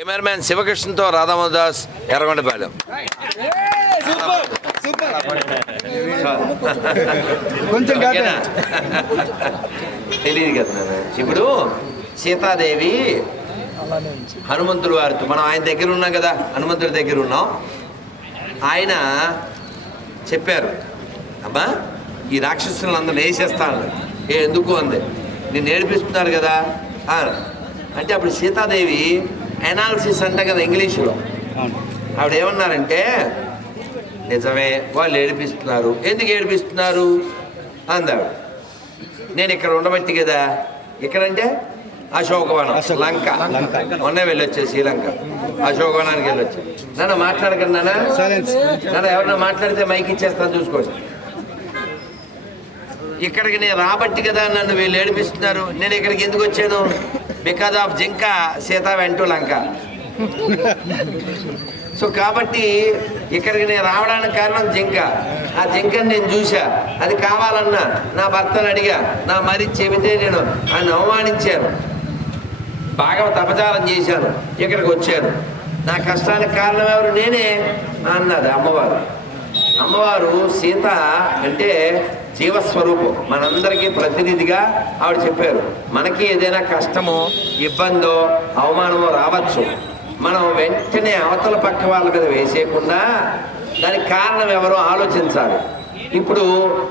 Cameraman శివకృష్ణతో రాధామోదాస్ Yerragondapalem. కొంచెం తెలియదు కదా. ఇప్పుడు సీతాదేవి హనుమంతుడు వారితో మనం ఆయన దగ్గర ఉన్నాం కదా, హనుమంతుడి దగ్గర ఉన్నాం. ఆయన చెప్పారు, అమ్మా ఈ రాక్షసులను అందరూ వేసేస్తాను. ఎందుకు అంది, నేను ఏడిపిస్తున్నారు కదా అంటే అప్పుడు సీతాదేవి ఎనాలిసిస్ అంట కదా ఇంగ్లీషులో. ఆవిడ ఏమన్నారంటే, నిజమే వాళ్ళు ఏడిపిస్తున్నారు, ఎందుకు ఏడిపిస్తున్నారు అందావిడ. నేను ఇక్కడ ఉండబట్టి కదా. ఇక్కడంటే అశోకవనం, లంక. మొన్నే వెళ్ళొచ్చే శ్రీలంక, అశోకవనానికి వెళ్ళొచ్చు. నన్ను మాట్లాడకండి నన్ను ఎవరన్నా మాట్లాడితే మైక్ ఇచ్చేస్తాను చూసుకోండి. ఇక్కడికి నేను రాబట్టి కదా నన్ను వీళ్ళు ఏడిపిస్తున్నారు. నేను ఇక్కడికి ఎందుకు వచ్చాను? బికాజ్ ఆఫ్ జింక సీత వెంటూ లంక. సో కాబట్టి ఇక్కడికి నేను రావడానికి కారణం జింక. ఆ జింకని నేను చూసా, అది కావాలన్నా నా భర్తను అడిగా, నా మరి చెబితే నేను ఆయన అవమానించాను, బాగా తపచారం చేశాను, ఇక్కడికి వచ్చాను. నా కష్టానికి కారణం ఎవరు? నేనే అన్నది అమ్మవారు. అమ్మవారు సీత అంటే జీవస్వరూపం, మనందరికీ ప్రతినిధిగా ఆవిడ చెప్పారు. మనకి ఏదైనా కష్టమో ఇబ్బందో అవమానమో రావచ్చు, మనం వెంటనే అవతల పక్క వాళ్ళ మీద వేసేయకుండా దానికి కారణం ఎవరో ఆలోచించాలి. ఇప్పుడు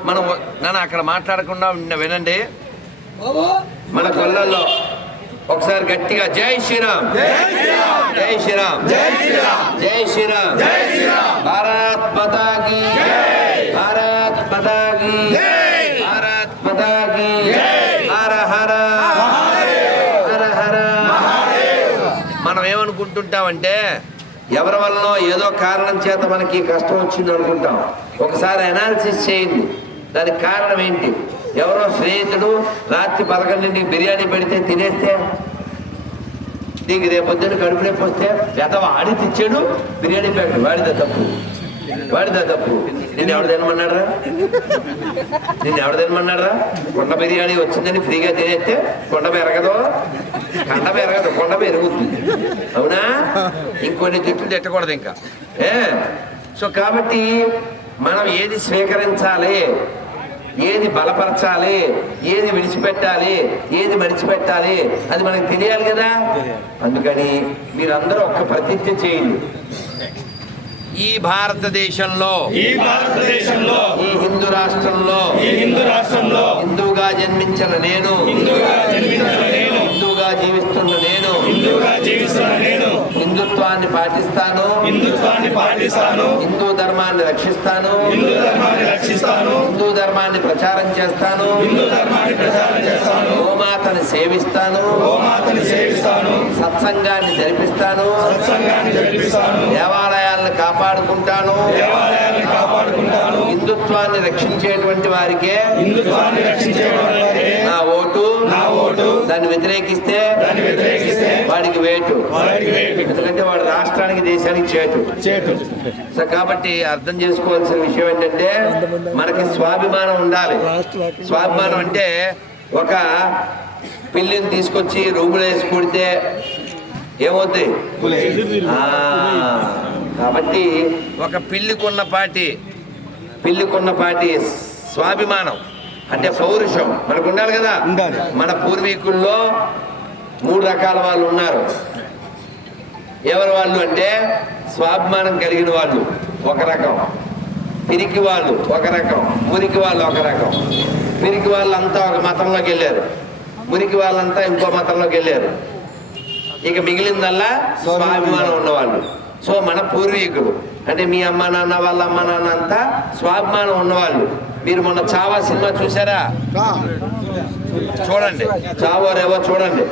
మనం నన్ను అక్కడ మాట్లాడకుండా వినండి. మన కొల్లల్లో ఒకసారి గట్టిగా జై శ్రీరామ్, జై శ్రీరామ్, జై శ్రీరామ్, భారత్ మాతా కీ, భారత్ మాతా కీ, భారత్ మాతా కీ, హర హర హర హర. మనం ఏమనుకుంటుంటామంటే ఎవరి వల్లనో ఏదో కారణం చేత మనకి కష్టం వచ్చింది అనుకుంటాం. ఒకసారి అనాలిసిస్ చేయండి, దానికి కారణం ఏంటి? ఎవరో స్నేహితుడు రాత్రి 11 బిర్యానీ పెడితే తినేస్తే నీకు రేపొద్దున కడుపు నొప్పి వస్తే ఎదవ ఆడి తెచ్చాడు బిర్యానీ ప్యాకెట్, వాడిదా తప్పు, వాడిదా తప్పు. నిన్ను ఎవడు తినమన్నాడరా? నిన్ను ఎవడు తినమన్నాడరా? కొండ బిర్యానీ వచ్చిందని ఫ్రీగా తినేస్తే కొండ పెరగదు, కండ పెరగదు, కొండ పెరుగుతుంది. అవునా? ఇంకొన్ని తిట్లు తిట్టకూడదు ఇంకా. సో కాబట్టి మనం ఏది స్వీకరించాలి, ఏది బలపరచాలి, ఏది విడిచిపెట్టాలి, ఏది మడిచిపెట్టాలి, అది మనకు తెలియాలి కదా. అందుకని మీరందరూ ఒక్క ప్రతిజ్ఞ చేయండి. ఈ భారతదేశంలో, ఈ హిందూ రాష్ట్రంలో, హిందూగా జన్మించిన నేను, హిందూగా జీవిస్తున్న నేను, హిందుత్వాన్ని పాటిస్తాను, హిందూ ధర్మాన్ని రక్షిస్తాను, హిందూ ధర్మాన్ని ప్రచారం చేస్తాను, గోమాతని సేవిస్తాను, సత్సంగాన్ని జరిపిస్తాను, దేవాలయాలను కాపాడుకుంటాను, హిందుత్వాన్ని రక్షించేటువంటి వారికే నా ఓటు, దాన్ని వ్యతిరేకిస్తే వాడికి వేటు. ఎందుకంటే వాడు రాష్ట్రానికి దేశానికి చేటు. సో కాబట్టి అర్థం చేసుకోవాల్సిన విషయం ఏంటంటే మనకి స్వాభిమానం ఉండాలి. స్వాభిమానం అంటే ఒక పిల్లిని తీసుకొచ్చి రూములో వేసి కొడితే ఏమవుతాయి? కాబట్టి ఒక పిల్లికున్నపాటి స్వాభిమానం అంటే పౌరుషం మనకు ఉండాలి కదా. మన పూర్వీకుల్లో 3 రకాల వాళ్ళు ఉన్నారు. ఎవరు వాళ్ళు అంటే స్వాభిమానం కలిగిన వాళ్ళు ఒక రకం, పిరికి వాళ్ళు ఒక రకం, మురికి వాళ్ళు ఒక రకం. పిరికి వాళ్ళంతా ఒక మతంలోకి వెళ్ళారు, మురికి వాళ్ళంతా ఇంకో మతంలోకి వెళ్ళారు. ఇక మిగిలిందల్లా స్వాభిమానం ఉన్నవాళ్ళు. సో మన పూర్వీకులు అంటే మీ అమ్మ నాన్న వాళ్ళ అమ్మ నాన్న అంతా స్వాభిమానం ఉన్నవాళ్ళు. మీరు మొన్న చావా సినిమా చూసారా? చూడండి, చావోరేవో చూడండి.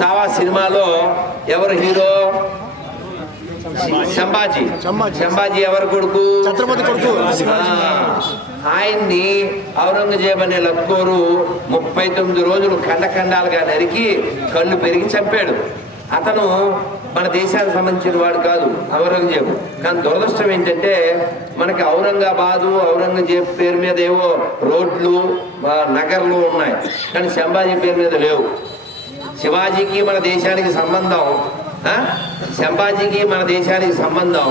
చావా సినిమాలో ఎవరు హీరో? సంభాజీ. సంభాజీ ఎవరు కొడుకు? ఛత్రపతి కొడుకు. ఆయన్ని ఔరంగజేబు అనే లక్కోరు 39 రోజులు ఖండఖండాలుగా నరికి కళ్ళు పెరిగి చంపాడు. అతను మన దేశానికి సంబంధించిన వాడు కాదు ఔరంగజేబు. కానీ దురదృష్టం ఏంటంటే మనకి ఔరంగజేబు పేరు మీద ఏవో రోడ్లు నగర్లు ఉన్నాయి, కానీ సంభాజీ పేరు మీద లేవు. శివాజీకి మన దేశానికి సంబంధం సంభాజీకి మన దేశానికి సంబంధం,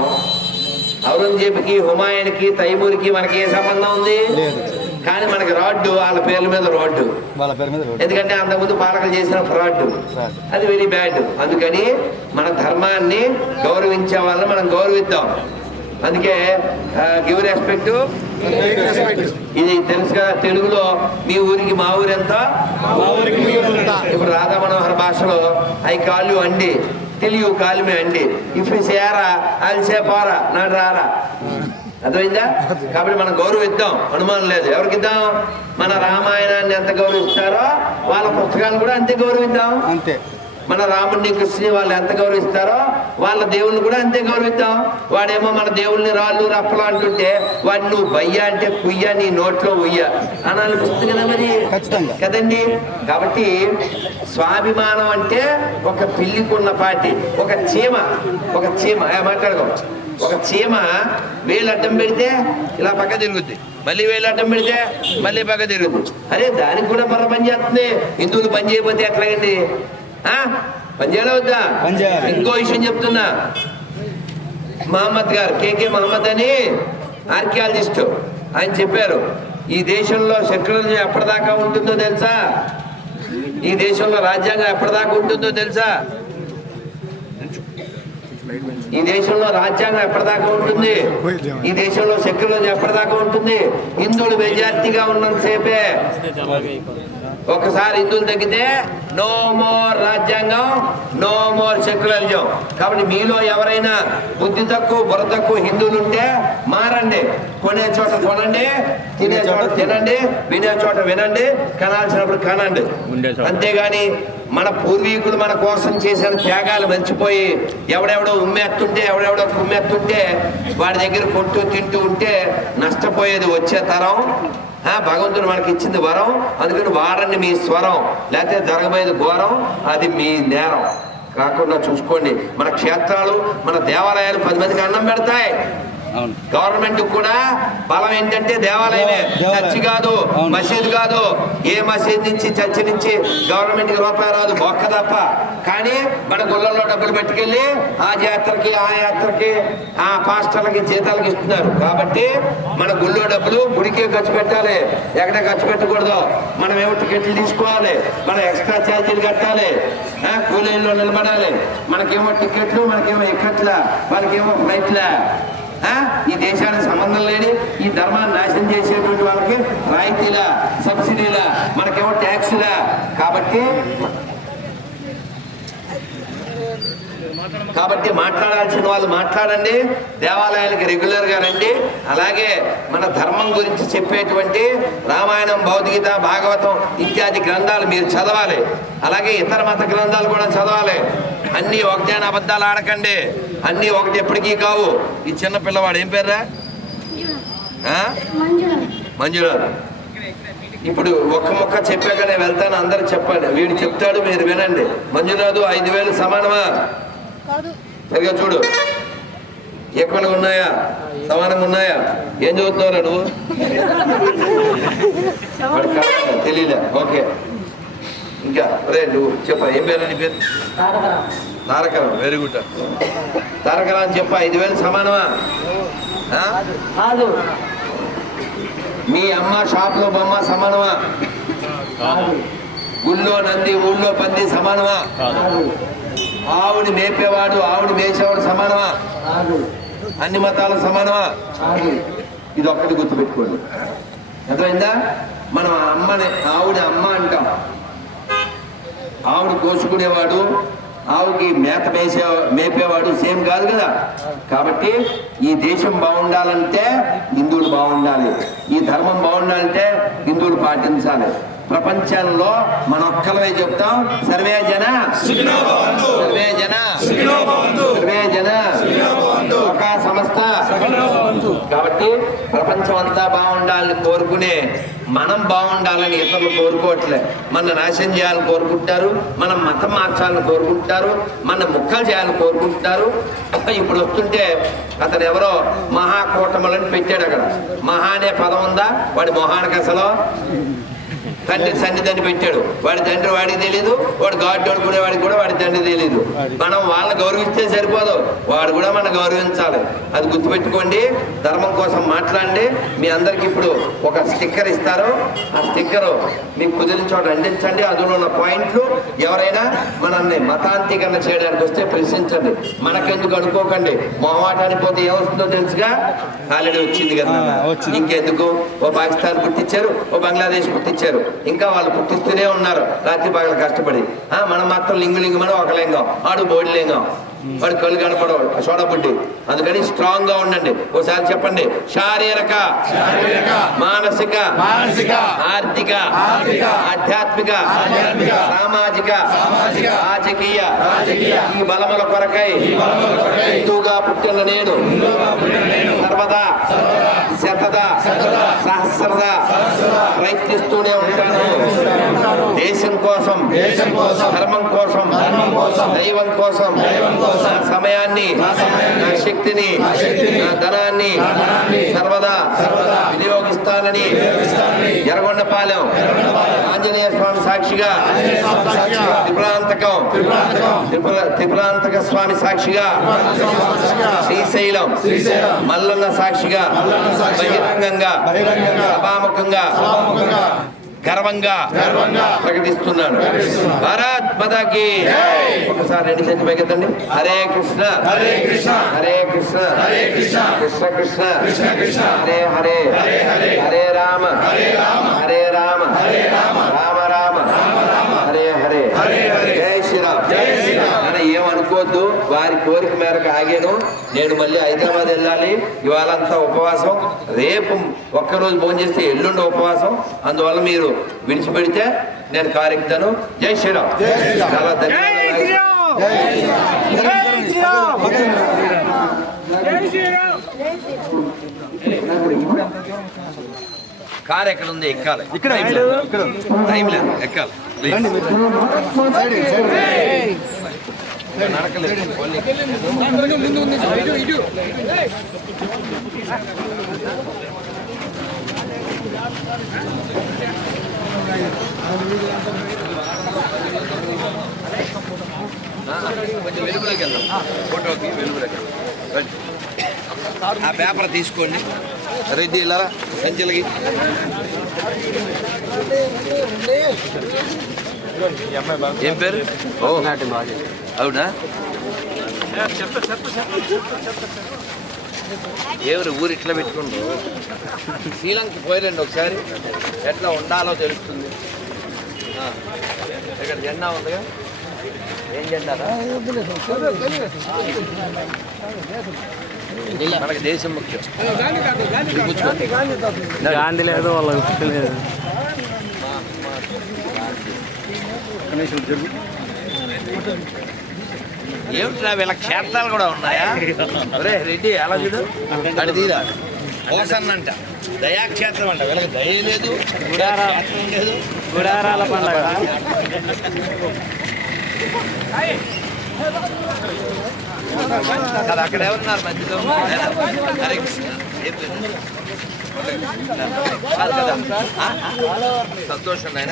ఔరంగజేబుకి, హుమాయూన్కి, తైమూర్కి మనకి ఏ సంబంధం ఉంది? కానీ మనకి రాడ్డు వాళ్ళ పేర్ల మీద రోడ్డు, ఎందుకంటే అంతకుముందు పాలకులు చేసిన ఫ్రాడ్, అది వెరీ బ్యాడ్. అందుకని మన ధర్మాన్ని గౌరవించే వాళ్ళని మనం గౌరవిద్దాం. అందుకే గివ్ రెస్పెక్ట్. ఇది తెలుసుగా, తెలుగులో మీ ఊరికి మా ఊరు ఎంత. ఇప్పుడు రాధా మనోహర్ భాషలో ఐ కాల్ యు అండి, టిల్ యూ కాల్ మీ అండి, ఇఫ్ యూ సేరా ఐ సే పోరా, నాడు రారా. అర్థమైందా? కాబట్టి మనం గౌరవిద్దాం, అనుమానం లేదు. ఎవరికిద్దాం? మన రామాయణాన్ని ఎంత గౌరవిస్తారో వాళ్ళ పుస్తకాన్ని కూడా అంతే గౌరవిద్దాం. అంతే. మన రాముడిని, కృష్ణుని వాళ్ళు ఎంత గౌరవిస్తారో వాళ్ళ దేవుళ్ళని కూడా అంతే గౌరవిద్దాం. వాడేమో మన దేవుళ్ళని రాళ్ళు రప్పలు అంటుంటే వాడిని నువ్వు బయ్య అంటే కుయ్య, నీ నోట్లో ఉయ్య అని అనిపిస్తుంది కదా మరి, కదండి. కాబట్టి స్వాభిమానం అంటే ఒక పిల్లికున్న పాటి, ఒక చీమ మాట్లాడుకో, ఒక చీమ వేలు అడ్డం పెడితే ఇలా పక్క తిరుగుద్ది, మళ్ళీ వేలు అడ్డం పెడితే మళ్ళీ పక్క తిరుగుద్ది. అరే దానికి కూడా మరో పని చేస్తుంది. హిందువులు పని చేయకపోతే ఎట్లాగండి? పని చేయాలి వద్దా? ఇంకో విషయం చెప్తున్నా. మహమ్మద్ గారు, కేకే మహమ్మద్ అని ఆర్కియాలజిస్ట్, ఆయన చెప్పారు, ఈ దేశంలో సెక్యులరిజం ఎప్పటిదాకా ఉంటుందో తెలుసా? ఈ దేశంలో రాజ్యాంగం ఎప్పటిదాకా ఉంటుందో తెలుసా? ఈ దేశంలో రాజ్యాంగం ఎప్పటిదాకా ఉంటుంది? ఈ దేశంలో సెక్యులరిజం ఎప్పటిదాకా ఉంటుంది? హిందువులు మెజారిటీగా ఉన్నంతసేపే. ఒకసారి హిందువులు తగ్గితే నో మోర్ రాజ్యాంగం, నో మోర్ సెక్యులరిజం. కాబట్టి మీలో ఎవరైనా బుద్ధి తక్కువ, బుర్ర తక్కువ హిందువులు ఉంటే మారండి. కొనే చోట కొనండి, తినే చోట తినండి, వినే చోట వినండి, కనాల్సినప్పుడు కనండి. అంతేగాని మన పూర్వీకులు మన కోసం చేసిన త్యాగాలు మర్చిపోయి ఎవడెవడో కుమ్మెత్తుంటే వాడి దగ్గర కొట్టు తింటూ ఉంటే నష్టపోయేది వచ్చే తరం. భగవంతుడు మనకి ఇచ్చింది వరం, అందుకని వారండి మీ స్వరం, లేకపోతే జరగబోయేది ఘోరం, అది మీ నేరం కాకుండా చూసుకోండి. మన క్షేత్రాలు, మన దేవాలయాలు 10 మందికి అన్నం పెడతాయి. గవర్నమెంట్ కూడా బలం ఏంటంటే దేవాలయమే, చర్చి కాదు, మసీదు కాదు. ఏ మసీదు నుంచి, చర్చి నుంచి గవర్నమెంట్ కి రూపాయి రాదు, బొక్క తప్ప. కానీ మన గుళ్ళల్లో డబ్బులు పెట్టుకెళ్ళి ఆ జాతరకి, ఆ యాత్రకి, ఆ పాస్టర్లకి జీతాలకి ఇస్తున్నారు. కాబట్టి మన గుళ్ళో డబ్బులు గుడికే ఖర్చు పెట్టాలి, ఎక్కడ ఖర్చు పెట్టకూడదు. మనం ఏమో టికెట్లు తీసుకోవాలి, మనం ఎక్స్ట్రా ఛార్జీలు కట్టాలి, కూలీల్లో నిలబడాలి. మనకేమో టికెట్లు, మనకేమో ఎక్కట్లా, వాళ్ళకేమో ఫ్లైట్లా. ఈ దేశానికి సంబంధం లేని ఈ ధర్మాన్ని నాశనం చేసేటువంటి వాళ్ళకి రాయితీలా, సబ్సిడీలా, మనకేమో ట్యాక్సులా. కాబట్టి మాట్లాడాల్సిన వాళ్ళు మాట్లాడండి, దేవాలయాలకి రెగ్యులర్గా రండి. అలాగే మన ధర్మం గురించి చెప్పేటువంటి రామాయణం, భగవద్గీత, భాగవతం ఇత్యాది గ్రంథాలు మీరు చదవాలి. అలాగే ఇతర మత గ్రంథాలు కూడా చదవాలి. అన్నీ ఒకటే అబద్ధాలు ఆడకండి, అన్నీ ఒకటి ఎప్పటికీ కావు. ఈ చిన్న పిల్లవాడు ఏం పేర్రా? మంజునాథ్. ఇప్పుడు ఒక్క మొక్క చెప్పాకనే వెళ్తాను, అందరు చెప్పండి. వీడు చెప్తాడు, మీరు వినండి. మంజునాథ్ 5,000 సమానమా? సరిగా చూడు, ఎక్కువగా ఉన్నాయా, సమానంగా ఉన్నాయా? ఏం చదువుతున్నారా నువ్వు? తెలియలే, ఓకే. ఇంకా రే నువ్వు చెప్ప, ఏం పేరు నీ పేరు? తారకరాం. Very good. తారకరాం చెప్ప, 5,000 సమానమా? మీ అమ్మ షాప్లో బొమ్మ సమానమా? గుళ్ళో నంది, ఊళ్ళో పంది సమానమా? ఆవుని మేపేవాడు, ఆవుని మేసేవాడు సమానమా? అన్ని మతాలు సమానమా? ఇది ఒక్కటి గుర్తుపెట్టుకోండి. అర్థమైందా? మనం అమ్మని, ఆవుని అమ్మ అంటాం. ఆవుడు కోసుకునేవాడు, ఆవుకి మేత మేపేవాడు సేమ్ కాదు కదా. కాబట్టి ఈ దేశం బాగుండాలంటే హిందువులు బాగుండాలి, ఈ ధర్మం బాగుండాలంటే హిందువులు పాటించాలి. ప్రపంచంలో మన ఒక్కలవే చెప్తాం, సర్వే జన సర్వే జన సర్వే జన ఒక సంస్థ. కాబట్టి ప్రపంచం అంతా బాగుండాలని కోరుకునే మనం బాగుండాలని ఇతరులు కోరుకోవట్లే. మన నాశనం చేయాలని కోరుకుంటారు, మనం మతం మార్చాలని కోరుకుంటారు, మన ముక్కలు చేయాలని కోరుకుంటున్నారు. ఇప్పుడు వస్తుంటే అతను ఎవరో మహాకూటములని పెట్టాడు. అక్కడ మహా అనే పదం ఉందా వాడి మొహానికి? అసలు తండ్రి సన్నిధిని పెట్టాడు. వాడి తండ్రి వాడికి తెలియదు, వాడు గాడ్డు అనుకునే వాడికి కూడా వాడి తండ్రి తెలియదు. మనం వాళ్ళని గౌరవిస్తే సరిపోదు, వాడు కూడా మనం గౌరవించాలి. అది గుర్తుపెట్టుకోండి. ధర్మం కోసం మాట్లాడండి. మీ అందరికి ఇప్పుడు ఒక స్టిక్కర్ ఇస్తారు. ఆ స్టిక్కర్ మీకు కుదిరిన చోట అందించండి. అందులో ఉన్న పాయింట్లు ఎవరైనా మనల్ని మతాంతీకరణ చేయడానికి వస్తే ప్రశ్నించండి. మనకెందుకు అనుకోకండి. మొహమాటానికి పోతే ఏమొస్తుందో తెలుసుగా, ఆల్రెడీ వచ్చింది కదా. ఇంకెందుకు? ఓ పాకిస్తాన్ పుట్టించారు, ఓ బంగ్లాదేశ్ పుట్టించారు, ఇంకా వాళ్ళు పుట్టిస్తూనే ఉన్నారు రాత్రి పగలు కష్టపడి. మనం మాత్రం లింగులింగం అని ఒక లింగం, ఆడు బోడి లింగం, వాడు కళ్ళు కనపడవాడు సోడబుడ్డి. అందుకని స్ట్రాంగ్ గా ఉండండి. ఓసారి చెప్పండి. శారీరక, మానసిక, ఆర్థిక, ఆధ్యాత్మిక, సామాజిక, రాజకీయ ఈ బలముల కొరకై హిందువుగా పుట్టిన నేను సర్వదా శతదా సహస్రదా ప్రయత్నిస్తూనే ఉంటాను. దేశం కోసం, ధర్మం కోసం, దైవం కోసం నా సమయాన్ని, నా శక్తిని, నా ధనాన్ని సర్వదా వినియోగిస్తానని ఎర్రగొండపాలెం ఆంజనేయ స్వామి సాక్షిగా, త్రిపురాంతక స్వామి సాక్షిగా, శ్రీశైలం మల్లన్న సాక్షిగా బహిరంగంగా సభాముఖంగా గర్వంగా ప్రకటిస్తున్నాను. భారత్ మాతాకి. ఒకసారి రెండు చేతులు పైకెత్తండి. హరే కృష్ణ హరే కృష్ణ హరే కృష్ణ కృష్ణ కృష్ణ హరే హరే హరే రామ హరే రామ రామ రామ హరే హరే. జై శ్రీరామ్. అని ఏమనుకోవద్దు. వారి కోరిక మేరకు ఆగాను. నేను మళ్ళీ హైదరాబాద్ వెళ్ళాలి. ఇవాళంతా ఉపవాసం. రేపు ఒక్కరోజు భోజనం చేస్తే ఎల్లుండి ఉపవాసం. అందువల్ల మీరు విడిచిపెడితే నేను కారెక్కుతాను. జై శ్రీరామ్. చాలా ధన్యవాదాలు. కారు ఎక్కడ ఉంది? ఎక్కాలి. టైం లేదు, ఎక్కాలి. నడకలేదు. కొంచెం వెలుగులోకి వెళ్దాం. ఫోటోకి వెలుగులోకి ఆ పేపర్ తీసుకోండి. రెడ్డి ఇలా సంచులకి. ఏం పేరు? ఓ అవునా? ఎవరు ఊరు ఇట్లా పెట్టుకుంటారు? శ్రీలంక పోయిరండి ఒకసారి, ఎట్లా ఉండాలో తెలుస్తుంది. ఇక్కడ జెండా ఉందిగా. ఏం జెండా? మనకి దేశం ముఖ్యం. గాంధీ లేదు, వాళ్ళ లేదు. ఏమిట్రా వీళ్ళ క్షేత్రాలు కూడా ఉన్నాయా? ఒరే రెడ్డి అలా చూడు, అడి తీరా. ఓసన్నంట దయాక్షేత్రం అంట. వీళ్ళకి దయ లేదు, క్షేత్రం లేదు. గుడారాల పండుగ కదా. అక్కడ ఎవరున్నారు మధ్యలో? హరే కృష్ణ. సంతోషం నాయన.